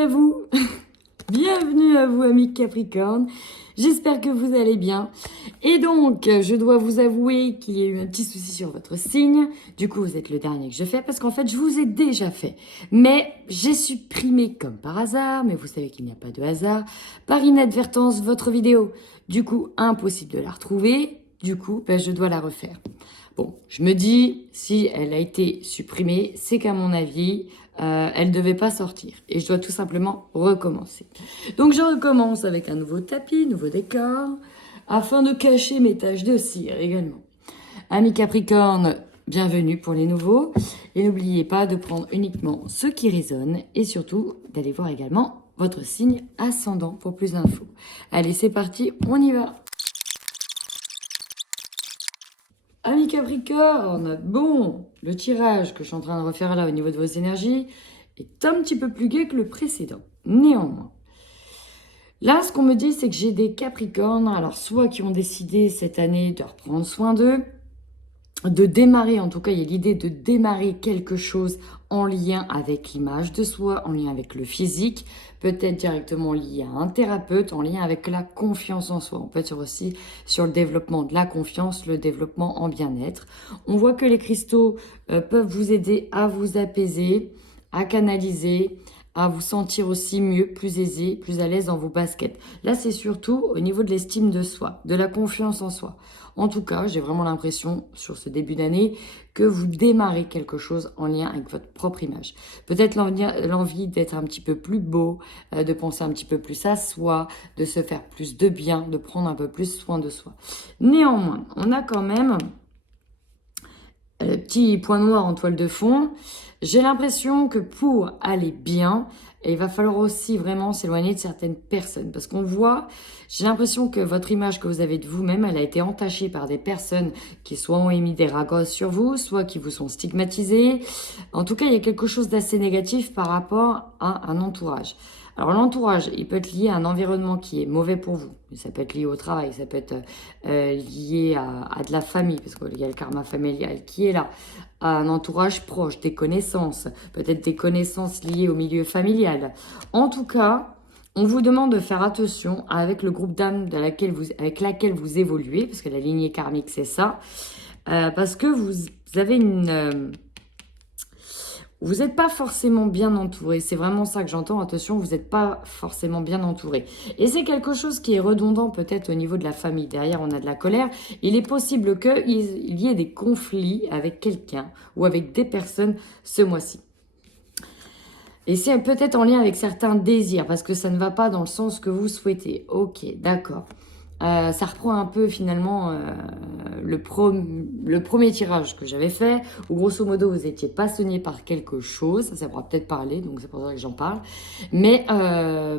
à vous. Bienvenue à vous, amis Capricorne. J'espère que vous allez bien. Et donc, je dois vous avouer qu'il y a eu un petit souci sur votre signe. Du coup, vous êtes le dernier que je fais parce qu'en fait, je vous ai déjà fait. Mais j'ai supprimé comme par hasard, mais vous savez qu'il n'y a pas de hasard, par inadvertance, votre vidéo. Du coup, impossible de la retrouver. Du coup, je dois la refaire. Bon, je me dis, si elle a été supprimée, c'est qu'à mon avis, elle ne devait pas sortir. Et je dois tout simplement recommencer. Donc je recommence avec un nouveau tapis, nouveau décor, afin de cacher mes taches de cire également. Amis Capricorne, bienvenue pour les nouveaux. Et n'oubliez pas de prendre uniquement ce qui résonne et surtout d'aller voir également votre signe ascendant pour plus d'infos. Allez, c'est parti, on y va. Amis Capricorne, bon, le tirage que je suis en train de refaire là au niveau de vos énergies est un petit peu plus gai que le précédent. Néanmoins, là, ce qu'on me dit, c'est que j'ai des Capricornes, alors soit qui ont décidé cette année de reprendre soin d'eux, de démarrer, en tout cas, il y a l'idée de démarrer quelque chose en lien avec l'image de soi, en lien avec le physique, peut-être directement lié à un thérapeute, en lien avec la confiance en soi. On peut être aussi sur le développement de la confiance, le développement en bien-être. On voit que les cristaux peuvent vous aider à vous apaiser, à canaliser, à vous sentir aussi mieux, plus aisé, plus à l'aise dans vos baskets. Là, c'est surtout au niveau de l'estime de soi, de la confiance en soi. En tout cas, j'ai vraiment l'impression, sur ce début d'année, que vous démarrez quelque chose en lien avec votre propre image. Peut-être l'envie d'être un petit peu plus beau, de penser un petit peu plus à soi, de se faire plus de bien, de prendre un peu plus soin de soi. Néanmoins, on a quand même le petit point noir en toile de fond. J'ai l'impression que pour aller bien, il va falloir aussi vraiment s'éloigner de certaines personnes. Parce qu'on voit, j'ai l'impression que votre image que vous avez de vous-même, elle a été entachée par des personnes qui soit ont émis des ragots sur vous, soit qui vous sont stigmatisées. En tout cas, il y a quelque chose d'assez négatif par rapport à un entourage. Alors l'entourage, il peut être lié à un environnement qui est mauvais pour vous. Ça peut être lié au travail, ça peut être lié à de la famille, parce qu'il y a le karma familial qui est là, à un entourage proche, des connaissances, peut-être des connaissances liées au milieu familial. En tout cas, on vous demande de faire attention avec le groupe d'âmes avec laquelle vous évoluez, parce que la lignée karmique, c'est ça, parce que vous avez vous n'êtes pas forcément bien entouré. C'est vraiment ça que j'entends. Attention, vous n'êtes pas forcément bien entouré. Et c'est quelque chose qui est redondant peut-être au niveau de la famille. Derrière, on a de la colère. Il est possible qu'il y ait des conflits avec quelqu'un ou avec des personnes ce mois-ci. Et c'est peut-être en lien avec certains désirs, parce que ça ne va pas dans le sens que vous souhaitez. Ok, d'accord. Ça reprend un peu finalement le premier tirage que j'avais fait, où grosso modo vous étiez passionné par quelque chose, ça pourra peut-être parler, donc c'est pour ça que j'en parle, mais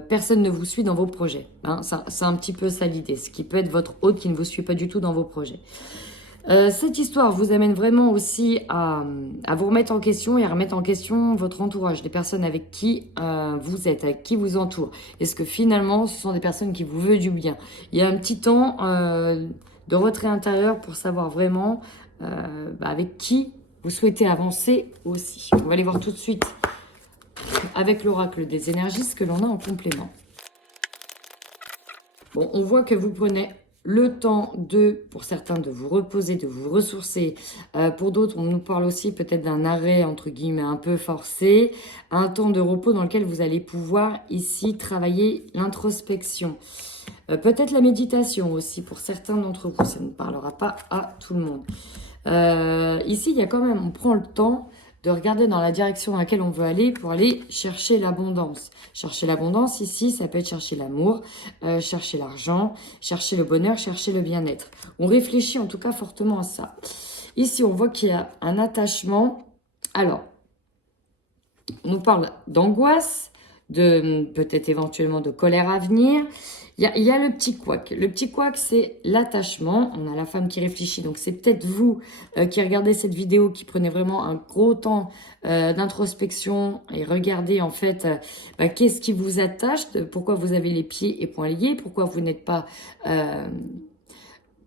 personne ne vous suit dans vos projets. Hein, c'est un petit peu ça l'idée, ce qui peut être votre hôte qui ne vous suit pas du tout dans vos projets. Cette histoire vous amène vraiment aussi à vous remettre en question et à remettre en question votre entourage, les personnes avec qui vous êtes, avec qui vous entourent. Est-ce que finalement, ce sont des personnes qui vous veulent du bien? Il y a un petit temps de retrait intérieur pour savoir vraiment avec qui vous souhaitez avancer aussi. On va aller voir tout de suite avec l'oracle des énergies ce que l'on a en complément. Bon, on voit que vous prenez le temps pour certains, de vous reposer, de vous ressourcer. Pour d'autres, on nous parle aussi peut-être d'un arrêt, entre guillemets, un peu forcé. Un temps de repos dans lequel vous allez pouvoir ici travailler l'introspection. Peut-être la méditation aussi pour certains d'entre vous. Ça ne parlera pas à tout le monde. Ici, il y a quand même, on prend le temps de regarder dans la direction dans laquelle on veut aller pour aller chercher l'abondance. Chercher l'abondance, ici, ça peut être chercher l'amour, chercher l'argent, chercher le bonheur, chercher le bien-être. On réfléchit en tout cas fortement à ça. Ici, on voit qu'il y a un attachement. Alors, on nous parle d'angoisse, de peut-être éventuellement de colère à venir. Il y a le petit couac. Le petit couac, c'est l'attachement. On a la femme qui réfléchit. Donc, c'est peut-être vous qui regardez cette vidéo, qui prenez vraiment un gros temps d'introspection et regardez en fait qu'est-ce qui vous attache, pourquoi vous avez les pieds et poings liés, pourquoi vous n'êtes pas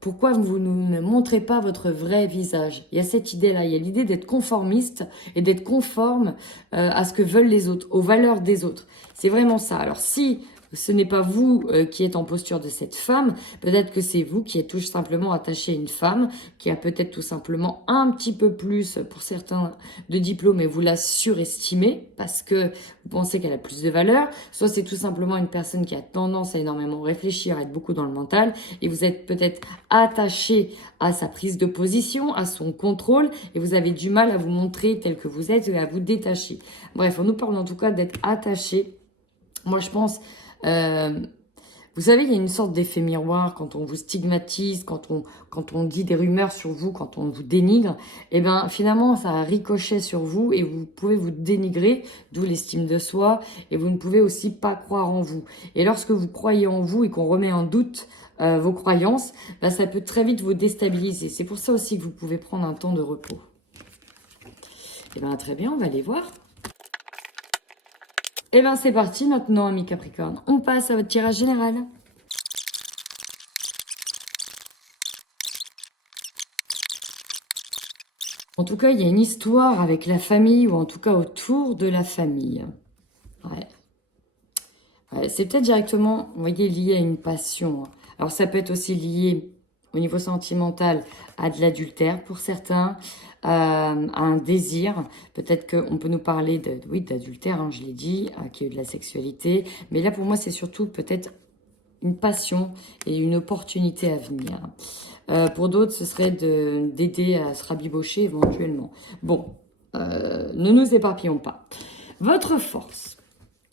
pourquoi vous ne montrez pas votre vrai visage? Il y a cette idée-là, il y a l'idée d'être conformiste et d'être conforme à ce que veulent les autres, aux valeurs des autres. C'est vraiment ça. Alors si ce n'est pas vous qui êtes en posture de cette femme, peut-être que c'est vous qui êtes tout simplement attaché à une femme, qui a peut-être tout simplement un petit peu plus, pour certains, de diplôme et vous la surestimez parce que vous pensez qu'elle a plus de valeur. Soit c'est tout simplement une personne qui a tendance à énormément réfléchir, à être beaucoup dans le mental et vous êtes peut-être attaché à sa prise de position, à son contrôle et vous avez du mal à vous montrer tel que vous êtes et à vous détacher. Bref, on nous parle en tout cas d'être attaché. Moi, je pense... vous savez, il y a une sorte d'effet miroir quand on vous stigmatise, quand on dit des rumeurs sur vous, quand on vous dénigre. Et ben finalement, ça ricochet sur vous et vous pouvez vous dénigrer, d'où l'estime de soi. Et vous ne pouvez aussi pas croire en vous. Et lorsque vous croyez en vous et qu'on remet en doute vos croyances, ben, ça peut très vite vous déstabiliser. C'est pour ça aussi que vous pouvez prendre un temps de repos. Et ben très bien, on va aller voir. Et bien c'est parti maintenant, amis Capricorne. On passe à votre tirage général. En tout cas, il y a une histoire avec la famille, ou en tout cas autour de la famille. Ouais, c'est peut-être directement, vous voyez, lié à une passion. Alors ça peut être aussi lié au niveau sentimental à de l'adultère pour certains, à un désir. Peut-être qu'on peut nous parler oui, d'adultère, hein, je l'ai dit, qu'il y a eu de la sexualité. Mais là, pour moi, c'est surtout peut-être une passion et une opportunité à venir. Pour d'autres, ce serait d'aider à se rabibocher éventuellement. Bon, ne nous éparpillons pas. Votre force.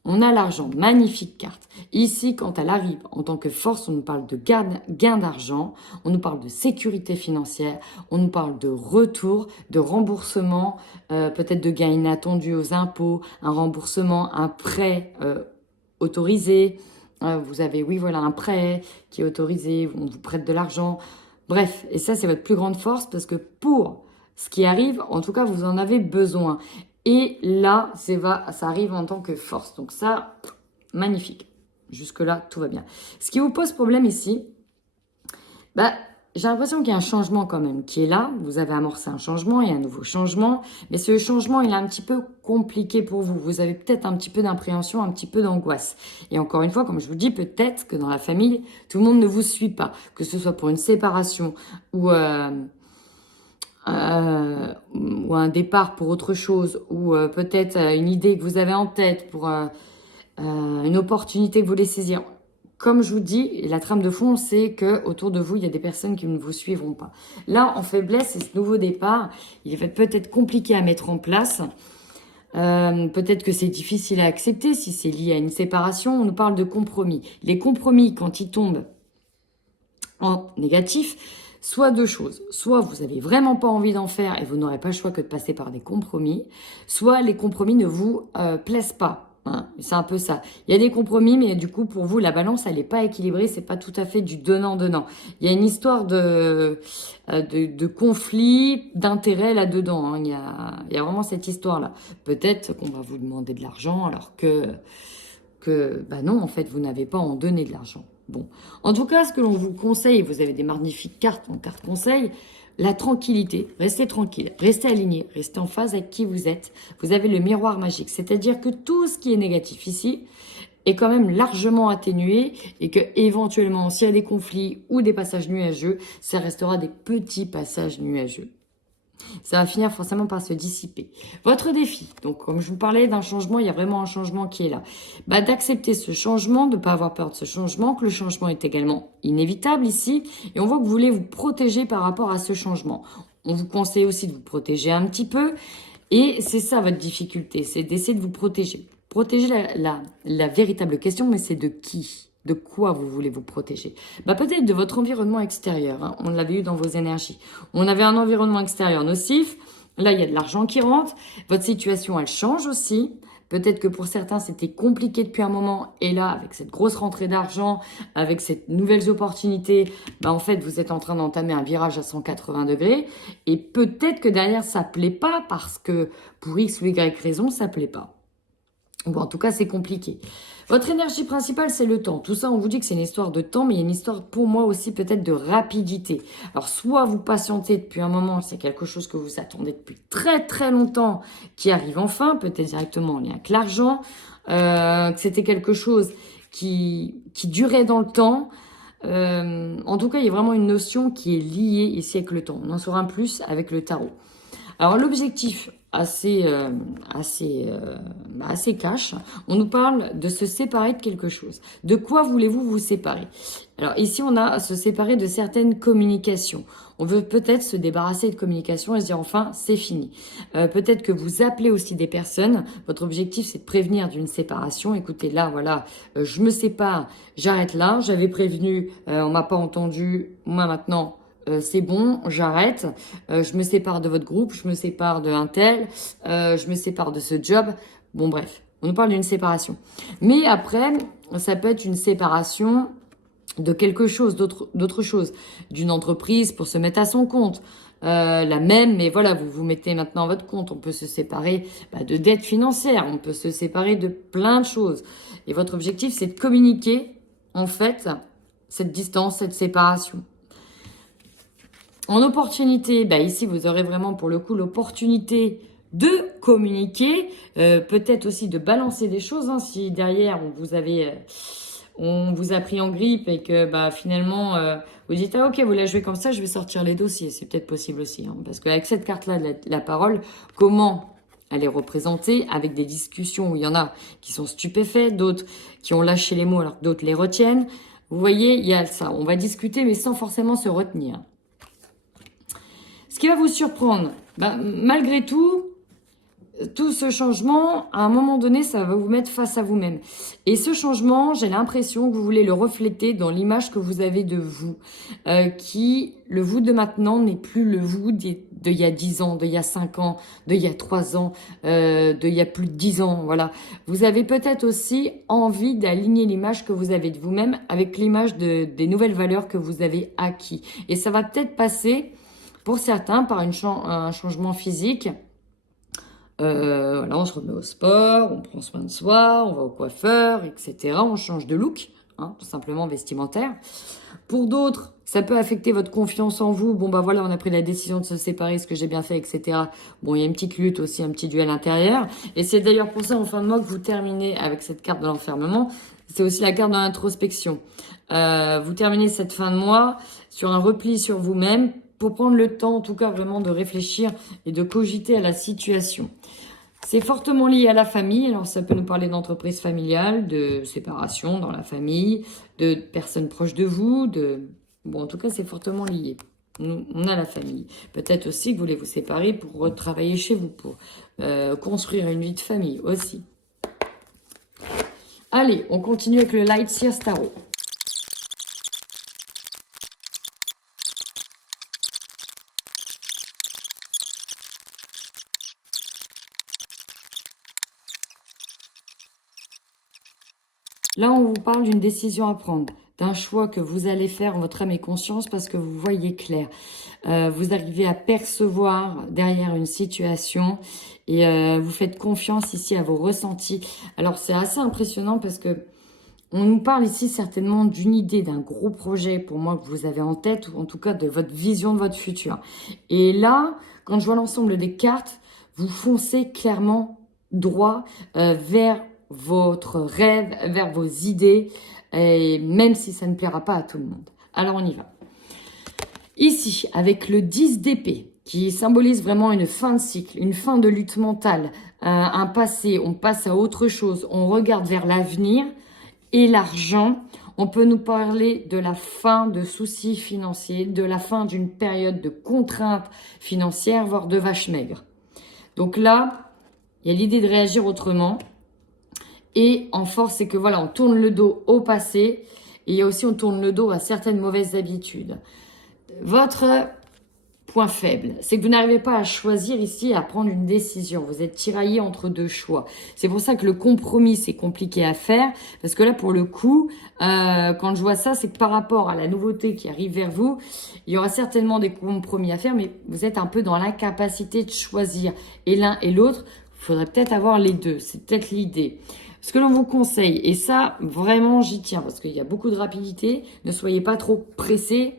On a l'argent, magnifique carte. Ici, quand elle arrive en tant que force, on nous parle de gain d'argent, on nous parle de sécurité financière, on nous parle de retour, de remboursement, peut-être de gains inattendus aux impôts, un remboursement, un prêt autorisé. Vous avez, oui, voilà, un prêt qui est autorisé, on vous prête de l'argent. Bref, et ça, c'est votre plus grande force parce que pour ce qui arrive, en tout cas, vous en avez besoin. Et là, ça arrive en tant que force. Donc ça, magnifique. Jusque-là, tout va bien. Ce qui vous pose problème ici, bah, j'ai l'impression qu'il y a un changement quand même qui est là. Vous avez amorcé un changement, il y a un nouveau changement. Mais ce changement, il est un petit peu compliqué pour vous. Vous avez peut-être un petit peu d'appréhension, un petit peu d'angoisse. Et encore une fois, comme je vous dis, peut-être que dans la famille, tout le monde ne vous suit pas. Que ce soit pour une séparation ou un départ pour autre chose, ou peut-être une idée que vous avez en tête pour une opportunité que vous voulez saisir. Comme je vous dis, la trame de fond, c'est que autour de vous, il y a des personnes qui ne vous suivront pas. Là, en faiblesse, c'est ce nouveau départ. Il est peut-être compliqué à mettre en place. Peut-être que c'est difficile à accepter si c'est lié à une séparation. On nous parle de compromis. Les compromis, quand ils tombent en négatif, soit deux choses. Soit vous avez vraiment pas envie d'en faire et vous n'aurez pas le choix que de passer par des compromis. Soit les compromis ne vous plaisent pas. Hein, c'est un peu ça. Il y a des compromis, mais du coup, pour vous, la balance, elle n'est pas équilibrée. C'est pas tout à fait du donnant-donnant. Il y a une histoire de conflit, d'intérêt là-dedans. Hein. Il y a vraiment cette histoire-là. Peut-être qu'on va vous demander de l'argent alors que bah non, en fait, vous n'avez pas à en donner de l'argent. Bon, en tout cas, ce que l'on vous conseille, vous avez des magnifiques cartes en carte conseil, la tranquillité, restez tranquille, restez aligné, restez en phase avec qui vous êtes. Vous avez le miroir magique, c'est-à-dire que tout ce qui est négatif ici est quand même largement atténué et que éventuellement, s'il y a des conflits ou des passages nuageux, ça restera des petits passages nuageux. Ça va finir forcément par se dissiper. Votre défi, donc comme je vous parlais d'un changement, il y a vraiment un changement qui est là. Bah, d'accepter ce changement, de ne pas avoir peur de ce changement, que le changement est également inévitable ici. Et on voit que vous voulez vous protéger par rapport à ce changement. On vous conseille aussi de vous protéger un petit peu. Et c'est ça votre difficulté, c'est d'essayer de vous protéger. Protéger la véritable question, mais c'est de qui ? De quoi vous voulez vous protéger? Bah, peut-être de votre environnement extérieur. Hein. On l'avait eu dans vos énergies. On avait un environnement extérieur nocif. Là, il y a de l'argent qui rentre. Votre situation, elle change aussi. Peut-être que pour certains, c'était compliqué depuis un moment. Et là, avec cette grosse rentrée d'argent, avec ces nouvelles opportunités, bah, en fait, vous êtes en train d'entamer un virage à 180 degrés. Et peut-être que derrière, ça plaît pas parce que pour X ou Y raison, ça plaît pas. Ou en tout cas, c'est compliqué. Votre énergie principale, c'est le temps. Tout ça, on vous dit que c'est une histoire de temps, mais il y a une histoire pour moi aussi peut-être de rapidité. Alors, soit vous patientez depuis un moment, c'est quelque chose que vous attendez depuis très très longtemps, qui arrive enfin, peut-être directement en lien avec l'argent, que c'était quelque chose qui durait dans le temps. En tout cas, il y a vraiment une notion qui est liée ici avec le temps. On en saura plus avec le tarot. Alors l'objectif assez cash, on nous parle de se séparer de quelque chose. De quoi voulez-vous vous séparer? Alors ici on a se séparer de certaines communications. On veut peut-être se débarrasser de communication et se dire enfin c'est fini. Peut-être que vous appelez aussi des personnes. Votre objectif c'est de prévenir d'une séparation. Écoutez là voilà, je me sépare, j'arrête là. J'avais prévenu, on m'a pas entendu. Moi maintenant c'est bon, j'arrête, je me sépare de votre groupe, je me sépare de un tel, je me sépare de ce job. Bon bref, on nous parle d'une séparation. Mais après, ça peut être une séparation de quelque chose, d'autre chose, d'une entreprise pour se mettre à son compte. La même, mais voilà, vous vous mettez maintenant à votre compte. On peut se séparer de dettes financières, on peut se séparer de plein de choses. Et votre objectif, c'est de communiquer, en fait, cette distance, cette séparation. En opportunité, ici, vous aurez vraiment pour le coup l'opportunité de communiquer, peut-être aussi de balancer des choses. Hein, si derrière, on vous a pris en grippe et que finalement, vous dites « Ah ok, vous la jouez comme ça, je vais sortir les dossiers ». C'est peut-être possible aussi. Hein, parce qu'avec cette carte-là, la parole, comment elle est représentée avec des discussions où il y en a qui sont stupéfaits, d'autres qui ont lâché les mots alors que d'autres les retiennent. Vous voyez, il y a ça. On va discuter mais sans forcément se retenir. Ce qui va vous surprendre, malgré tout ce changement, à un moment donné, ça va vous mettre face à vous-même. Et ce changement, j'ai l'impression que vous voulez le refléter dans l'image que vous avez de vous. Le vous de maintenant n'est plus le vous d'il y a 10 ans, d'il y a 5 ans, d'il y a 3 ans, d'il y a plus de 10 ans. Voilà. Vous avez peut-être aussi envie d'aligner l'image que vous avez de vous-même avec l'image des nouvelles valeurs que vous avez acquis. Et ça va peut-être passer... Pour certains, par un changement physique, on se remet au sport, on prend soin de soi, on va au coiffeur, etc. On change de look, tout simplement vestimentaire. Pour d'autres, ça peut affecter votre confiance en vous. Bon, voilà, on a pris la décision de se séparer, ce que j'ai bien fait, etc. Bon, il y a une petite lutte aussi, un petit duel intérieur. Et c'est d'ailleurs pour ça, en fin de mois, que vous terminez avec cette carte de l'enfermement. C'est aussi la carte de l'introspection. Vous terminez cette fin de mois sur un repli sur vous-même, pour prendre le temps, en tout cas, vraiment de réfléchir et de cogiter à la situation. C'est fortement lié à la famille. Alors, ça peut nous parler d'entreprise familiale, de séparation dans la famille, de personnes proches de vous. En tout cas, c'est fortement lié. On a la famille. Peut-être aussi que vous voulez vous séparer pour retravailler chez vous, pour construire une vie de famille aussi. Allez, on continue avec le Light Seer Tarot. Là, on vous parle d'une décision à prendre, d'un choix que vous allez faire en votre âme et conscience parce que vous voyez clair. Vous arrivez à percevoir derrière une situation et vous faites confiance ici à vos ressentis. Alors, c'est assez impressionnant parce que on nous parle ici certainement d'une idée, d'un gros projet pour moi que vous avez en tête ou en tout cas de votre vision de votre futur. Et là, quand je vois l'ensemble des cartes, vous foncez clairement droit vers votre rêve, vers vos idées, et même si ça ne plaira pas à tout le monde. Alors on y va. Ici, avec le 10 d'épée, qui symbolise vraiment une fin de cycle, une fin de lutte mentale, un passé, on passe à autre chose, on regarde vers l'avenir et l'argent. On peut nous parler de la fin de soucis financiers, de la fin d'une période de contraintes financières, voire de vaches maigres. Donc là, il y a l'idée de réagir autrement. Et en force, c'est que voilà, on tourne le dos au passé. Et il y a aussi, on tourne le dos à certaines mauvaises habitudes. Votre point faible, c'est que vous n'arrivez pas à choisir ici, à prendre une décision. Vous êtes tiraillé entre deux choix. C'est pour ça que le compromis, c'est compliqué à faire. Parce que là, pour le coup, quand je vois ça, c'est que par rapport à la nouveauté qui arrive vers vous, il y aura certainement des compromis à faire, mais vous êtes un peu dans l'incapacité de choisir. Et l'un et l'autre, faudrait peut-être avoir les deux. C'est peut-être l'idée. Ce que l'on vous conseille, et ça, vraiment, j'y tiens, parce qu'il y a beaucoup de rapidité. Ne soyez pas trop pressés.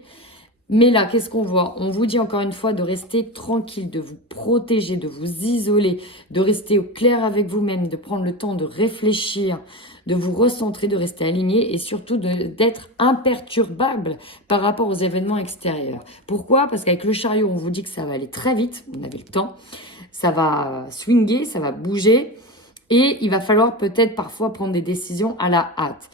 Mais là, qu'est-ce qu'on voit? On vous dit encore une fois de rester tranquille, de vous protéger, de vous isoler, de rester au clair avec vous-même, de prendre le temps de réfléchir, de vous recentrer, de rester aligné et surtout d'être imperturbable par rapport aux événements extérieurs. Pourquoi? Parce qu'avec le chariot, on vous dit que ça va aller très vite, on avait le temps, ça va swinger, ça va bouger et il va falloir peut-être parfois prendre des décisions à la hâte.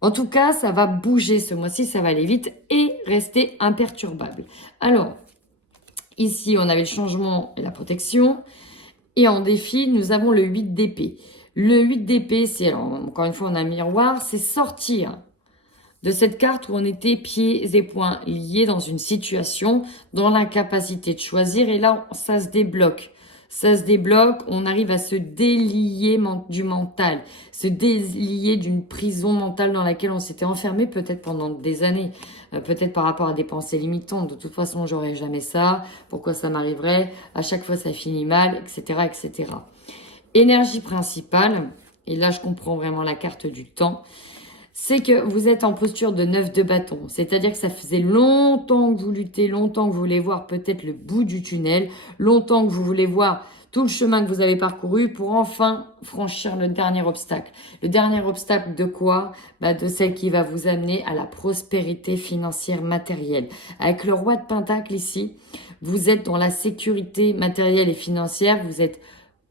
En tout cas, ça va bouger ce mois-ci, ça va aller vite et rester imperturbable. Alors, ici, on avait le changement et la protection. Et en défi, nous avons le 8 d'épée. Le 8 d'épée, c'est, alors encore une fois, on a un miroir, c'est sortir de cette carte où on était pieds et poings liés dans une situation, dans l'incapacité de choisir. Et là, ça se débloque. Ça se débloque, on arrive à se délier du mental, se délier d'une prison mentale dans laquelle on s'était enfermé peut-être pendant des années, peut-être par rapport à des pensées limitantes. De toute façon, j'aurais jamais ça, pourquoi ça m'arriverait, à chaque fois ça finit mal, etc., etc. Énergie principale, et là je comprends vraiment la carte du temps, c'est que vous êtes en posture de 9 de bâton. C'est-à-dire que ça faisait longtemps que vous luttez, longtemps que vous voulez voir peut-être le bout du tunnel, longtemps que vous voulez voir tout le chemin que vous avez parcouru pour enfin franchir le dernier obstacle. Le dernier obstacle de quoi? De celle qui va vous amener à la prospérité financière matérielle. Avec le roi de Pentacle ici, vous êtes dans la sécurité matérielle et financière, vous êtes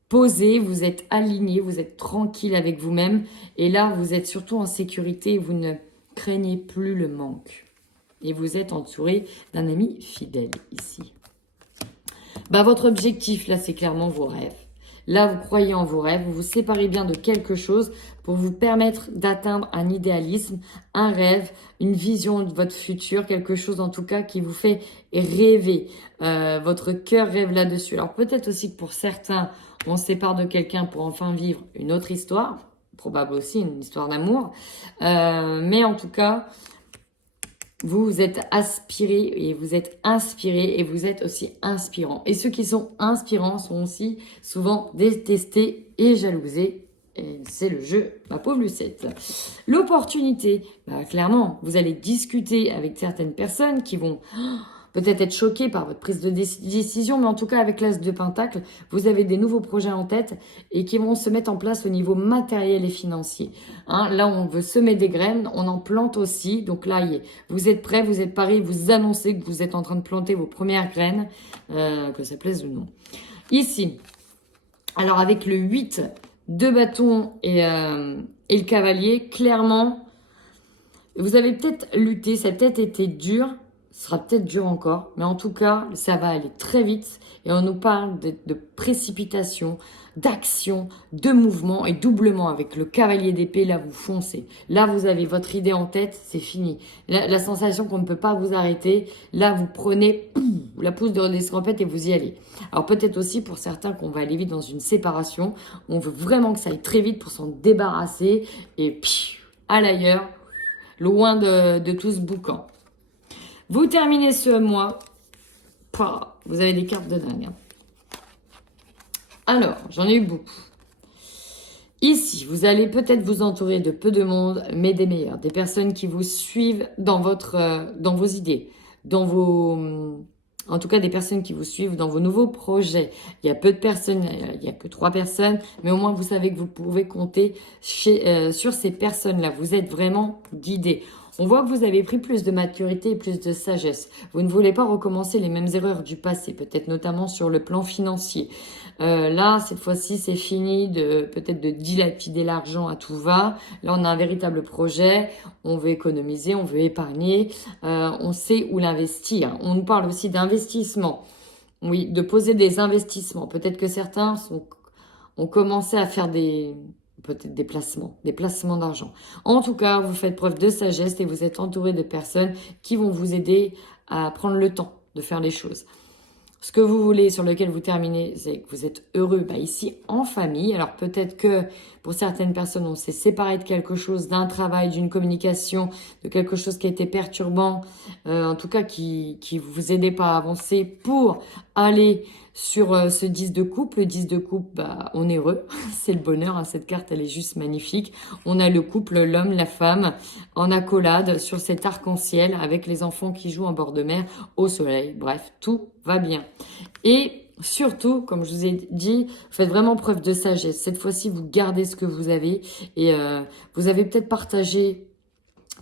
posé, vous êtes aligné, vous êtes tranquille avec vous-même. Et là, vous êtes surtout en sécurité, vous ne craignez plus le manque. Et vous êtes entouré d'un ami fidèle ici. Votre objectif, là, c'est clairement vos rêves. Là, vous croyez en vos rêves, vous vous séparez bien de quelque chose pour vous permettre d'atteindre un idéalisme, un rêve, une vision de votre futur, quelque chose en tout cas qui vous fait rêver. Votre cœur rêve là-dessus. Alors peut-être aussi que pour certains, on se sépare de quelqu'un pour enfin vivre une autre histoire, probable aussi une histoire d'amour. Mais en tout cas, vous êtes aspiré et vous êtes inspiré et vous êtes aussi inspirant. Et ceux qui sont inspirants sont aussi souvent détestés et jalousés. Et c'est le jeu, ma pauvre Lucette. L'opportunité, clairement, vous allez discuter avec certaines personnes qui vont peut-être être choquées par votre prise de décision, mais en tout cas avec l'As de Pentacle, vous avez des nouveaux projets en tête et qui vont se mettre en place au niveau matériel et financier. Là, on veut semer des graines, on en plante aussi. Donc là, vous êtes prêts, vous êtes parés, vous annoncez que vous êtes en train de planter vos premières graines, que ça plaise ou non. Ici, alors avec le 8 de bâton et le cavalier, clairement, vous avez peut-être lutté, ça a peut-être été dur, ce sera peut-être dur encore, mais en tout cas, ça va aller très vite et on nous parle de précipitation, d'action, de mouvement et doublement avec le cavalier d'épée, là vous foncez. Là vous avez votre idée en tête, c'est fini. La sensation qu'on ne peut pas vous arrêter, là vous prenez la pousse de l'escampette et vous y allez. Alors peut-être aussi pour certains qu'on va aller vite dans une séparation, on veut vraiment que ça aille très vite pour s'en débarrasser et à l'ailleurs, loin de tout ce boucan. Vous terminez ce mois. Vous avez des cartes de dingue. Alors, j'en ai eu beaucoup. Ici, vous allez peut-être vous entourer de peu de monde, mais des meilleurs. Des personnes qui vous suivent dans vos idées, en tout cas, des personnes qui vous suivent dans vos nouveaux projets. Il y a peu de personnes, il n'y a que 3 personnes, mais au moins vous savez que vous pouvez compter sur ces personnes-là. Vous êtes vraiment guidés. On voit que vous avez pris plus de maturité et plus de sagesse. Vous ne voulez pas recommencer les mêmes erreurs du passé, peut-être notamment sur le plan financier. Là, cette fois-ci, c'est fini peut-être de dilapider l'argent à tout va. Là, on a un véritable projet. On veut économiser, on veut épargner. On sait où l'investir. On nous parle aussi d'investissement. Oui, de poser des investissements. Peut-être que certains ont commencé à faire peut-être des placements d'argent. En tout cas, vous faites preuve de sagesse et vous êtes entouré de personnes qui vont vous aider à prendre le temps de faire les choses. Ce que vous voulez, sur lequel vous terminez, c'est que vous êtes heureux ici en famille. Alors peut-être que pour certaines personnes, on s'est séparé de quelque chose, d'un travail, d'une communication, de quelque chose qui a été perturbant, en tout cas qui vous aidait pas à avancer pour aller sur ce 10 de coupe. Le 10 de coupe, bah, on est heureux, c'est le bonheur, hein. Cette carte, elle est juste magnifique. On a le couple, l'homme, la femme, en accolade sur cet arc-en-ciel avec les enfants qui jouent en bord de mer, au soleil. Bref, tout va bien. Et surtout, comme je vous ai dit, faites vraiment preuve de sagesse. Cette fois-ci, vous gardez ce que vous avez et vous avez peut-être partagé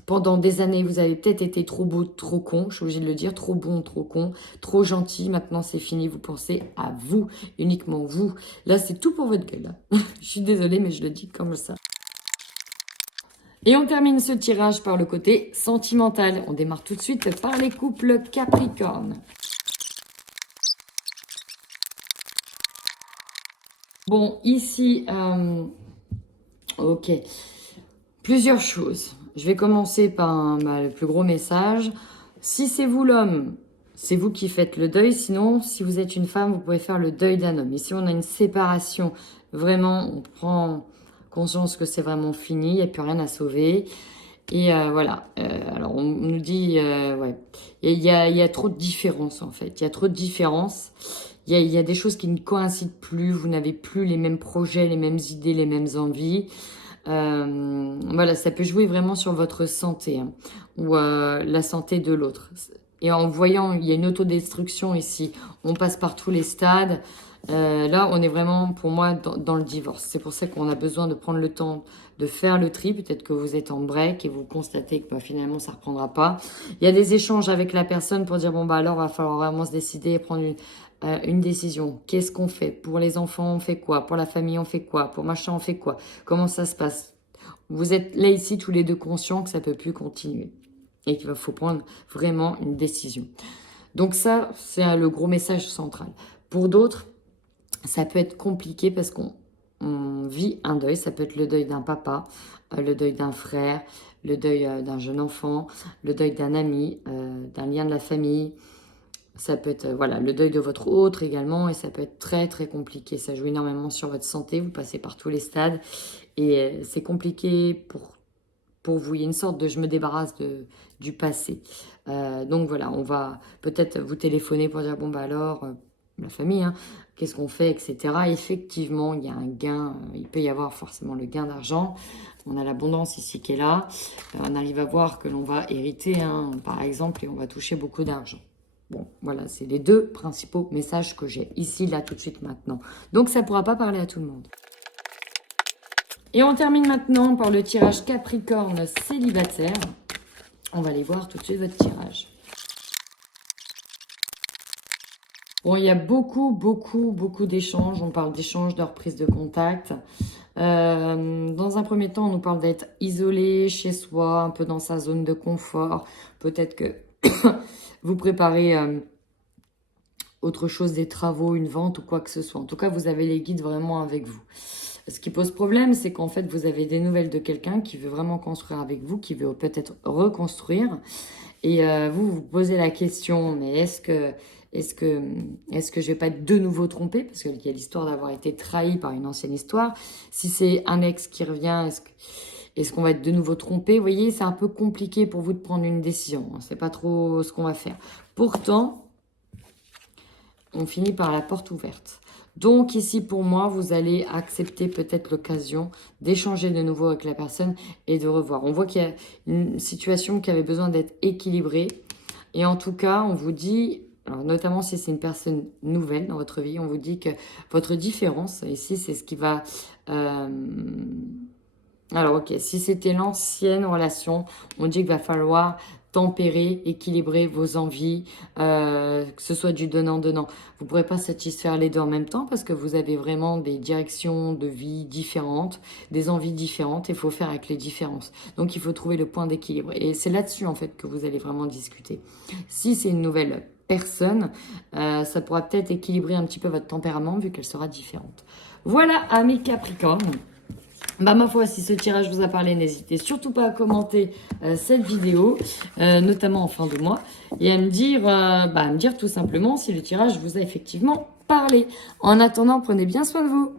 pendant des années, vous avez peut-être été trop beau, trop con, je suis obligée de le dire, trop bon, trop con, trop gentil. Maintenant, c'est fini, vous pensez à vous, uniquement vous. Là, c'est tout pour votre gueule. Là. Je suis désolée, mais je le dis comme ça. Et on termine ce tirage par le côté sentimental. On démarre tout de suite par les couples Capricorne. Bon, ici, ok, plusieurs choses. Je vais commencer par le plus gros message. Si c'est vous l'homme, c'est vous qui faites le deuil. Sinon, si vous êtes une femme, vous pouvez faire le deuil d'un homme. Ici, on a une séparation. Vraiment, on prend conscience que c'est vraiment fini. Il n'y a plus rien à sauver. Et voilà. Alors, on nous dit, ouais, il y a trop de différences, en fait. Il y a trop de différences. Il y a des choses qui ne coïncident plus. Vous n'avez plus les mêmes projets, les mêmes idées, les mêmes envies. Voilà, ça peut jouer vraiment sur votre santé hein, ou la santé de l'autre. Et en voyant, il y a une autodestruction ici. On passe par tous les stades. Là, on est vraiment, pour moi, dans le divorce. C'est pour ça qu'on a besoin de prendre le temps de faire le tri. Peut-être que vous êtes en break et vous constatez que bah, finalement, ça ne reprendra pas. Il y a des échanges avec la personne pour dire, bon, bah alors, il va falloir vraiment se décider et prendre une décision. Qu'est-ce qu'on fait? Pour les enfants, on fait quoi? Pour la famille, on fait quoi? Pour machin, on fait quoi? Comment ça se passe? Vous êtes là ici tous les deux conscients que ça ne peut plus continuer et qu'il faut prendre vraiment une décision. Donc ça, c'est le gros message central. Pour d'autres, ça peut être compliqué parce qu'on vit un deuil. Ça peut être le deuil d'un papa, le deuil d'un frère, le deuil d'un jeune enfant, le deuil d'un ami, d'un lien de la famille. Ça peut être voilà, le deuil de votre autre également et ça peut être très très compliqué. Ça joue énormément sur votre santé, vous passez par tous les stades et c'est compliqué pour vous. Il y a une sorte de je me débarrasse du passé. Donc voilà, on va peut-être vous téléphoner pour dire bon bah alors, la famille, hein, qu'est-ce qu'on fait, etc. Effectivement, il y a un gain, il peut y avoir forcément le gain d'argent. On a l'abondance ici qui est là. On arrive à voir que l'on va hériter, hein, par exemple, et on va toucher beaucoup d'argent. Bon, voilà, c'est les deux principaux messages que j'ai ici, là, tout de suite, maintenant. Donc, ça ne pourra pas parler à tout le monde. Et on termine maintenant par le tirage Capricorne célibataire. On va aller voir tout de suite votre tirage. Bon, il y a beaucoup d'échanges. On parle d'échanges, de reprise de contact. Dans un premier temps, on nous parle d'être isolé chez soi, un peu dans sa zone de confort. Peut-être que vous préparez autre chose, des travaux, une vente ou quoi que ce soit. En tout cas, vous avez les guides vraiment avec vous. Ce qui pose problème, c'est qu'en fait, vous avez des nouvelles de quelqu'un qui veut vraiment construire avec vous, qui veut peut-être reconstruire. Et vous vous posez la question, mais est-ce que je vais pas être de nouveau trompée? Parce qu'il y a l'histoire d'avoir été trahi par une ancienne histoire. Si c'est un ex qui revient, est-ce qu'on va être de nouveau trompé? Vous voyez, c'est un peu compliqué pour vous de prendre une décision. On ne sait pas trop ce qu'on va faire. Pourtant, on finit par la porte ouverte. Donc ici, pour moi, vous allez accepter peut-être l'occasion d'échanger de nouveau avec la personne et de revoir. On voit qu'il y a une situation qui avait besoin d'être équilibrée. Et en tout cas, on vous dit, alors notamment si c'est une personne nouvelle dans votre vie, on vous dit que votre différence, ici, c'est ce qui va... Alors, ok, si c'était l'ancienne relation, on dit qu'il va falloir tempérer, équilibrer vos envies, que ce soit du donnant-donnant. Vous ne pourrez pas satisfaire les deux en même temps parce que vous avez vraiment des directions de vie différentes, des envies différentes et il faut faire avec les différences. Donc, il faut trouver le point d'équilibre. Et c'est là-dessus, en fait, que vous allez vraiment discuter. Si c'est une nouvelle personne, ça pourra peut-être équilibrer un petit peu votre tempérament vu qu'elle sera différente. Voilà, amis Capricorne. Bah, ma foi, si ce tirage vous a parlé, n'hésitez surtout pas à commenter cette vidéo, notamment en fin de mois, et à me dire tout simplement si le tirage vous a effectivement parlé. En attendant, prenez bien soin de vous.